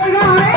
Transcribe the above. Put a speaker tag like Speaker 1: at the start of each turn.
Speaker 1: Hey,